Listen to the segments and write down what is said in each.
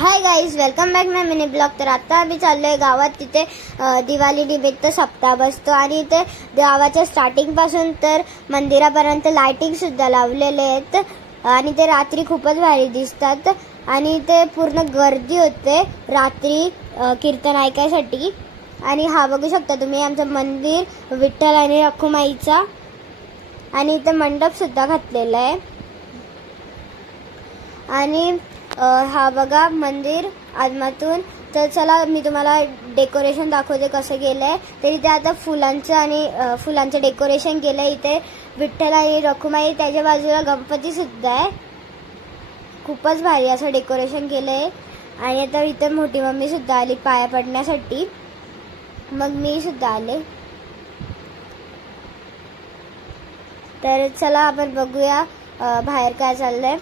Hi guys, welcome back माय mini blog. तर आता आम्ही चाललोय गावात. तिथे दिवाळी निमित्त सप्ताह बसतो आणि इथे गावाच्या स्टार्टिंगपासून तर मंदिरापर्यंत लाइटिंग सुद्धा लावलेले आहेत आणि ते रात्री खूपच भारी दिसतात आणि इथे पूर्ण गर्दी होते रात्री कीर्तन ऐकायसाठी. आणि हा बघू शकता तुम्ही आमचं मंदिर विठ्ठल आणि रखुमाईचा, आणि इथे मंडप सुद्धा घातलेला आहे. आणि हा बघा मंदिर आतमधून. तर चला मी तुम्हाला डेकोरेशन दाखवते कसं केलंय. तर इथे आता फुलांचं डेकोरेशन केलंय. इथे विठ्ठल आणि रखुमाई, त्याच्या बाजूला गणपती सुद्धा आहे. खूपच भारी असं डेकोरेशन केलंय. आणि आता इथे मोठी मम्मी सुद्धा आली पाया पडण्यासाठी, मग मी सुद्धा आले. तर चला आपण बघूया बाहेर काय चाललंय.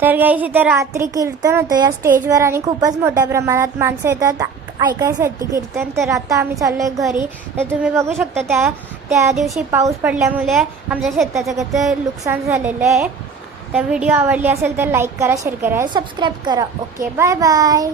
तर गाईस, इथे रात्री कीर्तन होतं या स्टेजवर आणि खूपच मोठ्या प्रमाणात माणसं येतात ऐकायसाठी कीर्तन. तर आता आम्ही चाललोय घरी. तर तुम्ही बघू शकता त्या दिवशी पाऊस पडल्यामुळे आमच्या शेताचं कसं नुकसान झालेलं आहे. तर व्हिडिओ आवडली असेल तर लाईक करा, शेअर करा, सबस्क्राईब करा. Okay, bye bye.